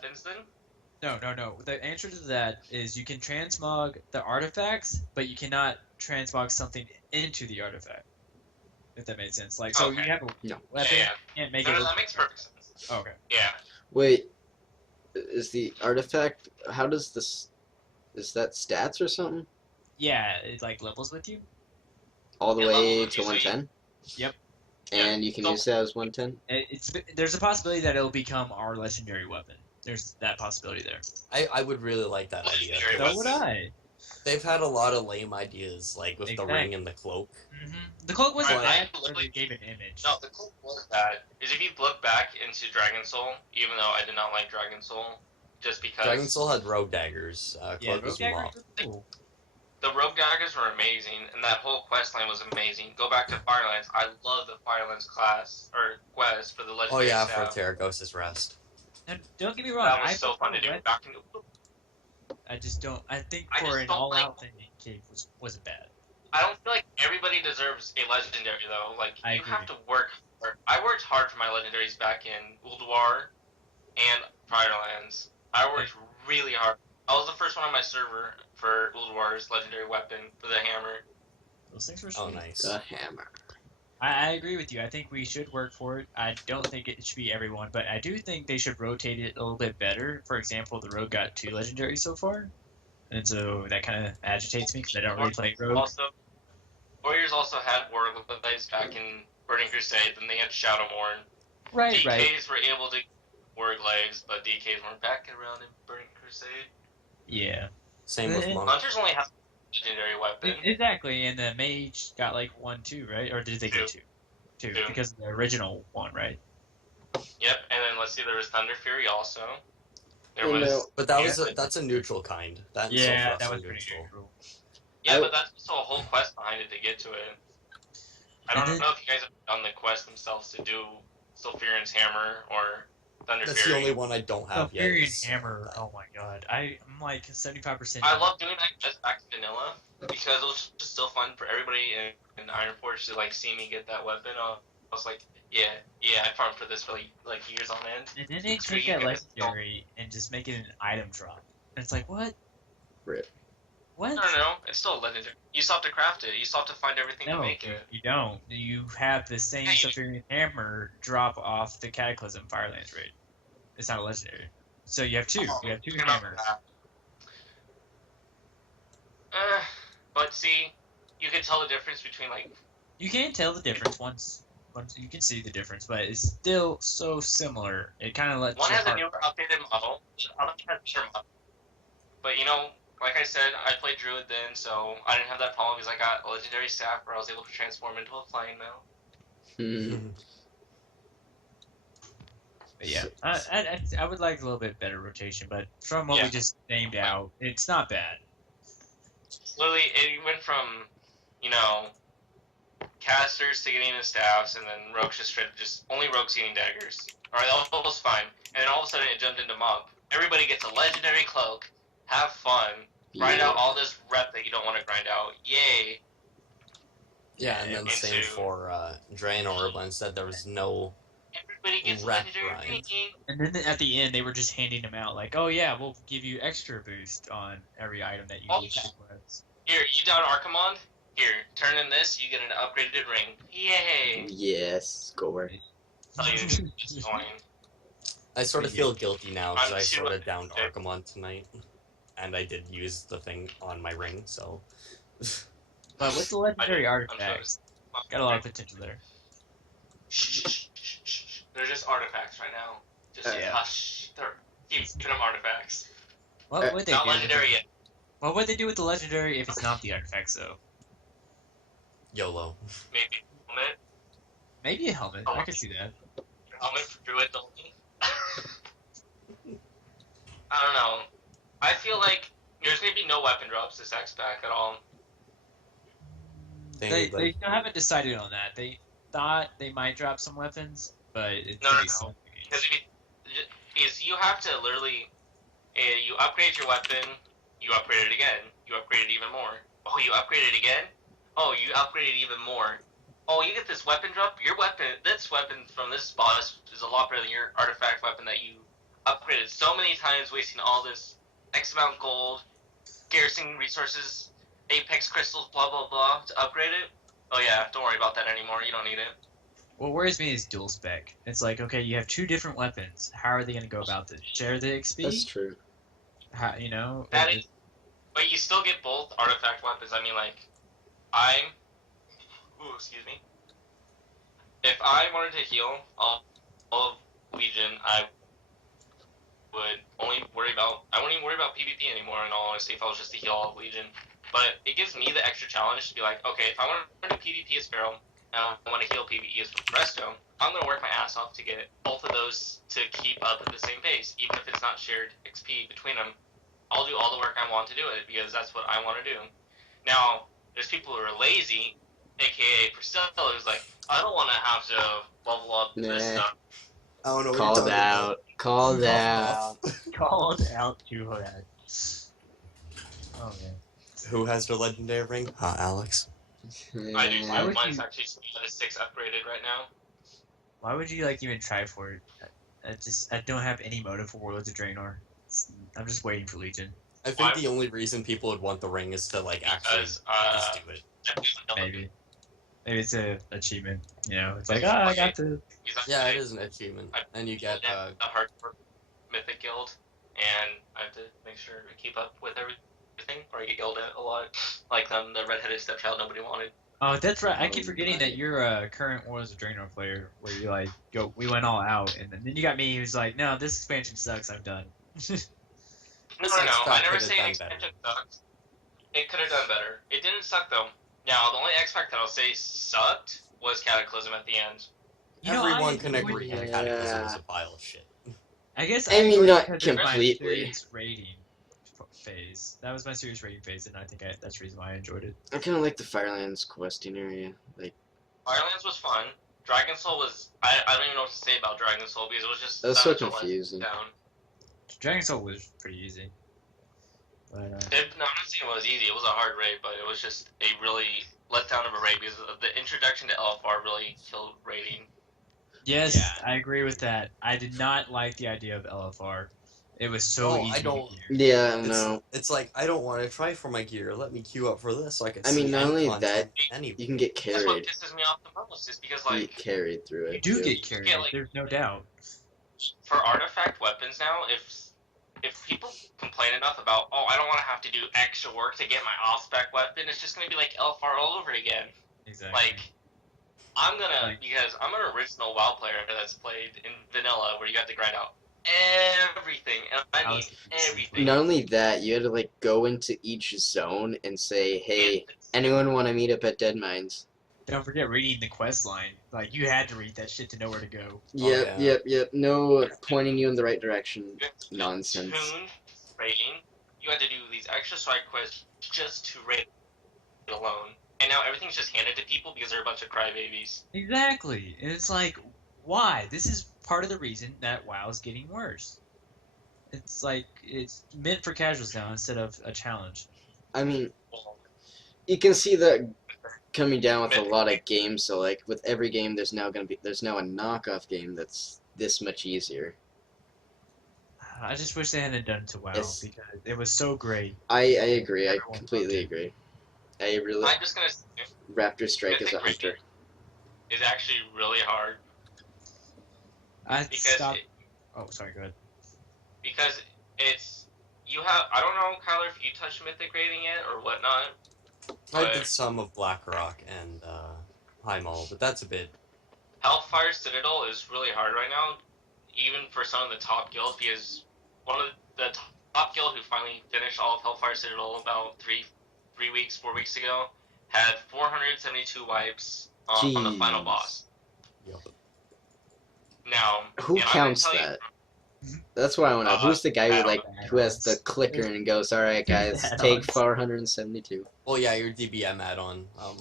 weapons then? No. The answer to that is you can transmog the artifacts, but you cannot transmog something into the artifact. If that made sense. Like, so Okay. you have a No. weapon, Yeah. you can't make No, it no, look that makes perfect sense. Oh, okay. Yeah. Wait, is the artifact? How does this? Is that stats or something? Yeah, it like levels with you. All the It levels way with to you, so you- 110. Yep. And you can So- use that as 110. There's a possibility that it'll become our legendary weapon. There's that possibility there. I would really like that idea. Legendary So weapon. would I. They've had a lot of lame ideas, like with the Exactly. ring and the cloak. The cloak wasn't Right, bad, I but they gave an image. No, the cool was that is if you look back into Dragon Soul, even though I did not like Dragon Soul, just because Dragon Soul had rogue daggers. Yeah, Cloak was rogue mock. daggers are cool. the rogue daggers were amazing, and that whole quest line was amazing. Go back to Firelands. I love the Firelands class or quest for the Oh legendary yeah, for staff. Terragos's rest. And don't get me wrong, That was I so fun to do. prefer Back in I just don't. I think I for just an don't all-out thing, Cave wasn't bad. I don't feel like everybody deserves a legendary though. Like I you have agree. to work hard. I worked hard for my legendaries back in Ulduar and Firelands. I worked really hard. I was the first one on my server for Ulduar's legendary weapon for the hammer. Those things were Oh sweet. nice. The hammer. I agree with you. I think we should work for it. I don't think it should be everyone, but I do think they should rotate it a little bit better. For example, the Rogue got 2 legendaries so far, and so that kind of agitates me because I don't really play Rogue. Also, Warriors also had Warglaives back in Burning Crusade, then they had Shadowmourn. Right. DKs were able to Warglaives, but DKs weren't back around in Burning Crusade. Yeah. Same with And- monk. Hunters only have legendary weapon. Exactly, and the Mage got like 1, 2, right? Or did they get 2? 2, Two. because of the original one, right? Yep, and then let's see, there was Thunder Fury also. There You was know, But that was that's a neutral kind. That and Yeah, Sulfuras that are was pretty neutral. yeah, I- but that's also a whole quest behind it to get to it. I don't And know if you guys have done the quest themselves to do Sulfurian's Hammer or Thunder That's Fury. the only one I don't have yet. Furion is Hammer, that. oh my god. I'm like 75%. I love doing that just back to vanilla because it was just still fun for everybody in Ironforge to like see me get that weapon. I was like, yeah, I farmed for this for like years on end. And then they Screw take you that guys. legendary and just make it an item drop. And it's like, what? Rip. What? No, it's still a legendary. You still have to craft it. You still have to find everything to No, make it. you don't. You have the same Hey. Sulfurion Hammer drop off the Cataclysm Firelands raid. It's not a legendary. So you have 2. You have 2 Forget about hammers. that. But see, you can tell the difference between like You can tell the difference once you can see the difference, but it's still so similar. It kind of lets one your has a heart newer break. updated model, the other has a better model. But you know, like I said, I played Druid then, so I didn't have that problem because I got a legendary staff where I was able to transform into a flying mount. Hmm. But yeah, I would like a little bit better rotation, but from what Yeah. we just named out, it's not bad. Literally, it went from, you know, casters to getting the staffs, and then rogues just straight just only rogues getting daggers. Alright, that was fine. And then all of a sudden it jumped into mob. Everybody gets a legendary cloak. Have fun. Grind out all this rep that you don't want to grind out. Yay. Yeah, and then Into- same for Draenor, but instead there was no. Everybody gets a Rep legendary grind. ranking. And then at the end, they were just handing them out, like, "Oh yeah, we'll give you extra boost on every item that you Oh, need." yeah. to quest." Here, you down Archimond? Here, turn in this, you get an upgraded ring. Yay! Yes, score. Tell you, it's annoying. I sort of Yeah. feel guilty now because I'm I too sort of downed upset. Archimond tonight, and I did use the thing on my ring, so. But with the legendary I'm artifacts, got a lot of potential there. Shh, shh, shh, shh, shh. They're just artifacts right now. Just Yeah. hush. Keep them artifacts. What would they Not do? legendary yet. What would they do with the legendary if it's not the artifacts, though? YOLO. Maybe helmet. Maybe a helmet. I could see that. Helmet for druids only. I don't know. I feel like there's gonna be no weapon drops this X pack at all. They still haven't decided on that. They thought they might drop some weapons, but it's No, gonna no, be no. so Because you have to literally, you upgrade your weapon, you upgrade it again, you upgrade it even more. Oh, you upgrade it again? Oh, you upgrade it even more. Oh, you get this weapon drop. Your weapon, this weapon from this boss is a lot better than your artifact weapon that you upgrade it so many times, wasting all this X amount gold, garrison resources, apex crystals, blah blah blah, to upgrade it. Oh yeah, don't worry about that anymore. You don't need it. What worries me is dual spec. It's like, okay, you have two different weapons. How are they going to go about this? Share the XP? That's true. How, you know? That is, but you still get both artifact weapons. I mean, like, excuse me. If I wanted to heal all of Legion, I wouldn't even worry about PvP anymore, in all honesty, if I was just to heal all of Legion. But it gives me the extra challenge to be like, okay, if I want to do PvP as Pharaoh, and I want to heal PvE as Resto, I'm going to work my ass off to get both of those to keep up at the same pace, even if it's not shared XP between them. I'll do all the work I want to do it, because that's what I want to do. Now, there's people who are lazy, aka Priscilla, who's like, I don't want to have to level up this stuff. I don't know what Called you're talking out. Called out. Called out to that. Oh, man. Who has the legendary ring? Alex. I do. Why would Mine's you- actually at a 6 upgraded right now. Why would you, like, even try for it? I don't have any motive for Warlords of Draenor. I'm just waiting for Legion. I think the only reason people would want the ring is to like actually Because, just do it. Maybe. Maybe it's a achievement, you know? It's like, I got to... Yeah, it is an achievement, and you get a hardcore mythic guild, and I have to make sure to keep up with everything, or I get yelled at a lot. Like the redheaded stepchild nobody wanted. Oh, that's right. I keep Oh, forgetting right. that you're a current Warlords of Draenor player, where you like we went all out, and then you got me who's like, no, this expansion sucks. I'm done. No. This I never could've say done an expansion sucked. It could have done better. It didn't suck though. Now the only X Pack that I'll say sucked was Cataclysm at the end. You know, Everyone can enjoyed- agree that Yeah. Cataclysm is a pile of shit. I guess I mean, enjoyed not it because of my completely. serious rating phase. That was my serious rating phase, and I think that's the reason why I enjoyed it. I kind of like the Firelands questing area. Like, Firelands was fun. Dragon Soul was. I don't even know what to say about Dragon Soul because it was just. that was so such a confusing. letdown. Dragon Soul was pretty easy. But, No, I'm not saying it was easy. It was a hard raid, but it was just a really letdown of a raid because the introduction to LFR really killed raiding. yes, Yeah. I agree with that. I did not like the idea of LFR. It was so No, easy. I don't- To gear. Yeah, It's, no. it's like I don't want to try for my gear. Let me queue up for this so I can. I mean, see not end only content that, anyway. You can get That's what carried. pisses me off the most is because You like get carried through it. You do too. get carried. Yeah, like- There's no doubt. for artifact weapons now, if people complain enough about, oh, I don't want to have to do extra work to get my off-spec weapon, it's just gonna be like LFR all over again. Exactly. Like, I'm gonna Like- because I'm an original WoW player that's played in vanilla where you got to grind out everything, and I need everything. Not only that, you had to like go into each zone and say, "Hey, anyone want to meet up at Dead Mines?" Don't forget reading the quest line. Like, you had to read that shit to know where to go. Yep, yeah. yep. No pointing you in the right direction. Nonsense. Tune raiding. You had to do these extra side quests just to raid alone, and now everything's just handed to people because they're a bunch of crybabies. Exactly. And it's like, why? This is part of the reason that WoW's getting worse. It's like, it's meant for casuals now instead of a challenge. I mean, you can see that coming down with a lot of games. So like with every game, there's now a knockoff game that's this much easier. I just wish they hadn't done it to WoW It's- because it was so great. I agree. I Everyone completely loved it. agree. I really I'm just gonna say, Raptor Strike is a Mythic raiding hunter. is actually really hard I because stopped. Oh, sorry. Go ahead. because it's you have I don't know Kyler if you touched mythic raiding yet or whatnot. I But did some of Blackrock and Highmall, but that's a bit. Hellfire Citadel is really hard right now, even for some of the top guilds because one of the top guild who finally finished all of Hellfire Citadel about 4 weeks ago had 472 wipes on the final Jeez. boss. Yup. Now Who and I'm gonna counts tell you- that? That's what I want to know. Who's the guy I who don't like know. who has the clicker and goes, "All right, guys, take Add-ons. 472." Well, yeah, your DBM add-on. Yeah.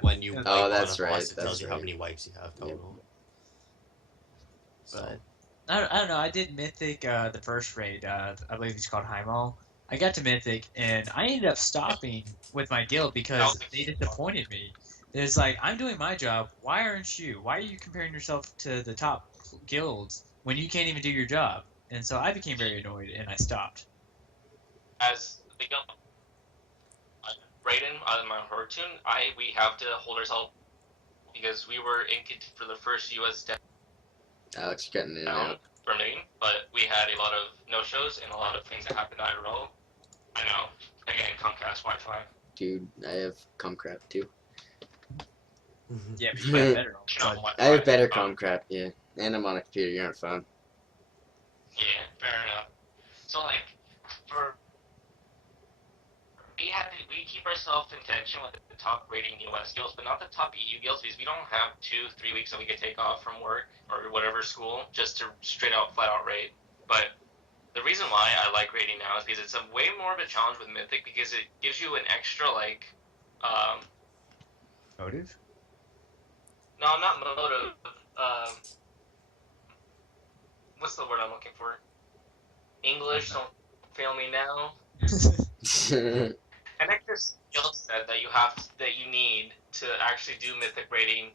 When you Oh, wipe that's on a boss, right, it that's tells you how right. many wipes you have total. So, But I don't know. I did Mythic the first raid. I believe it's called Highmall. I got to Mythic and I ended up stopping with my guild because they disappointed me. It's like, I'm doing my job. Why aren't you? Why are you comparing yourself to the top guilds when you can't even do your job? and so I became very annoyed, and I stopped. As they go, Raiden out of my Hortune, we have to hold ourselves because we were in for the first U.S. Alex, you're cutting in and down out. from Raiden, but we had a lot of no-shows and a lot of things that happened IRL. I know. Again, Comcast Wi-Fi. Dude, I have Comcrap too. Yeah, but you have better. No, I have better Comcrap, yeah. And I'm on a computer, you're on a phone. Yeah, fair enough. So like, we keep ourselves in tension with the top rating US guilds, but not the top EU guilds because we don't have 2-3 weeks that we could take off from work or whatever school just to straight out flat out raid. But the reason why I like raiding now is because it's a way more of a challenge with Mythic because it gives you an extra like Motive? no, not motive. What's the word I'm looking for? English, don't fail me now. An extra skill set that you need to actually do Mythic raiding.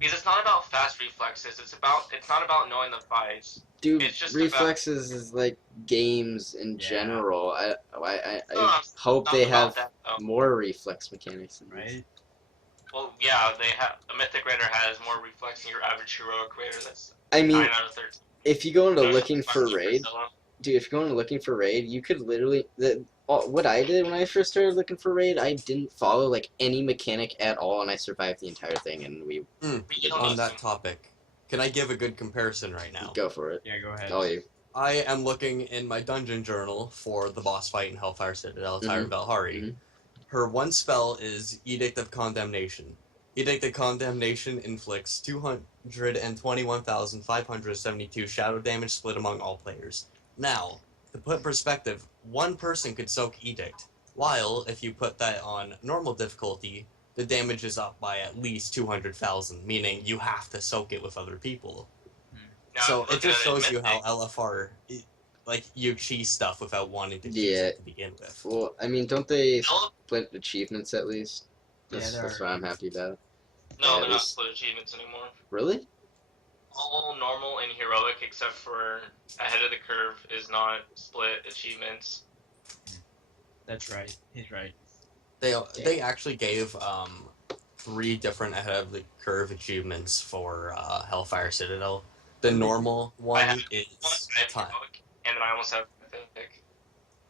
Because it's not about fast reflexes. It's not about knowing the fights. Dude, It's just reflexes is like games in Yeah. general. I No, hope not they about have that, though. more reflex mechanics in this. Right? Well, yeah, they have. A Mythic Raider has more reflex than your average heroic raider. That's I mean, 9 out of 13. if you go into There's looking some for fucking raid, Priscilla. dude, if you're going to looking for raid, you could literally what I did when I first started looking for raid, I didn't follow like any mechanic at all, and I survived the entire thing. And we You don't On need that to. topic, can I give a good comparison right now? go for it. Yeah, go ahead. All you. I am looking in my dungeon journal for the boss fight in Hellfire Citadel, Tyra Valhari. Mhm. Her one spell is Edict of Condemnation. Edict of Condemnation inflicts 221,572 shadow damage split among all players. Now, to put in perspective, one person could soak Edict, while if you put that on normal difficulty, the damage is up by at least 200,000, meaning you have to soak it with other people. Now, So looking it just at shows you how Mythic, LFR, like, you cheese stuff without wanting to cheese Yeah. it to begin with. Well, I mean, don't they No, split achievements at least? Yeah, That's, there that's are. what I'm happy about. no, Yeah, they're not this- split achievements anymore. Really? All normal and heroic, except for ahead of the curve, is not split achievements. That's right. He's right. They actually gave 3 different ahead of the curve achievements for Hellfire Citadel. The normal I one have is I have time. heroic, and then I almost have Mythic.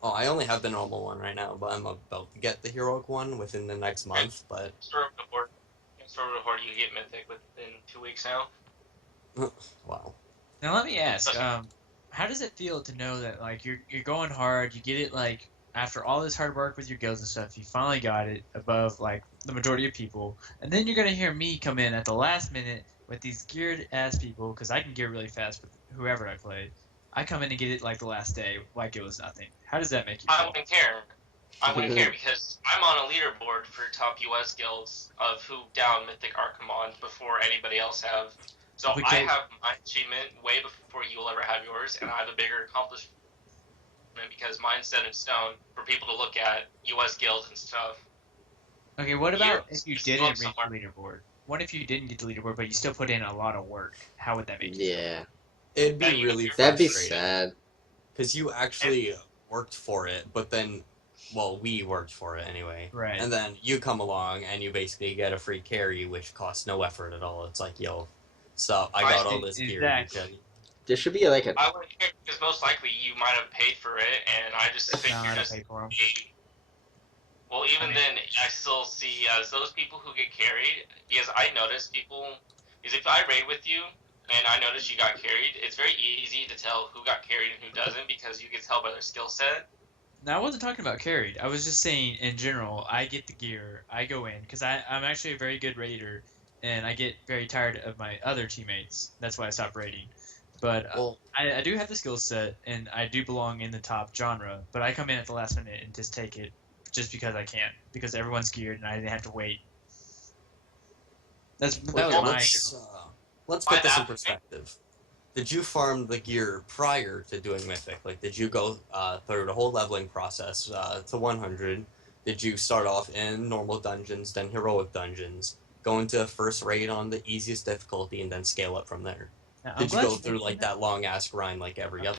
Oh, I only have the normal one right now, but I'm about to get the heroic one within the next month. But Store of the Horde, you get Mythic within 2 weeks now. wow, Now let me ask, how does it feel to know that like you're going hard, you get it like after all this hard work with your guilds and stuff, you finally got it above like the majority of people, and then you're gonna hear me come in at the last minute with these geared ass people because I can gear really fast with whoever I play. I come in and get it like the last day, like it was nothing. How does that make you I feel? wouldn't care. I wouldn't care because I'm on a leaderboard for top US guilds of who down Mythic Archimon before anybody else have. So We I can- have my achievement way before you will ever have yours, and I have a bigger accomplishment because mine's set in stone for people to look at US guilds and stuff. Okay, what about You're- if you you're didn't reach somewhere. the leaderboard? What if you didn't get the leaderboard, but you still put in a lot of work? How would that make you feel? Yeah. it'd Yeah, be you- really That'd be frustrating sad. because you actually worked for it, but then, well, we worked for it anyway. Right. And then you come along and you basically get a free carry, which costs no effort at all. It's like, yo, so I got all this gear. Exactly. There should be like a I wouldn't care because most likely you might have paid for it, and I just think No, I you're don't just pay for 'em. Well, even I mean- then, I still see as those people who get carried, because I notice people, is if I raid with you, and I notice you got carried, it's very easy to tell who got carried and who doesn't, because you can tell by their skill set. Now, I wasn't talking about carried. I was just saying, in general, I get the gear, I go in, because I'm actually a very good raider, and I get very tired of my other teammates. That's why I stopped raiding. But Well, I do have the skill set, and I do belong in the top genre, but I come in at the last minute and just take it just because I can, because everyone's geared, and I didn't have to wait. That was well, my... let's put this in perspective. Did you farm the gear prior to doing Mythic? Like, did you go through the whole leveling process to 100? Did you start off in normal dungeons, then heroic dungeons, go into first raid on the easiest difficulty, and then scale up from there? Now, I'm Did you glad go through mentioned like that long ass grind like every other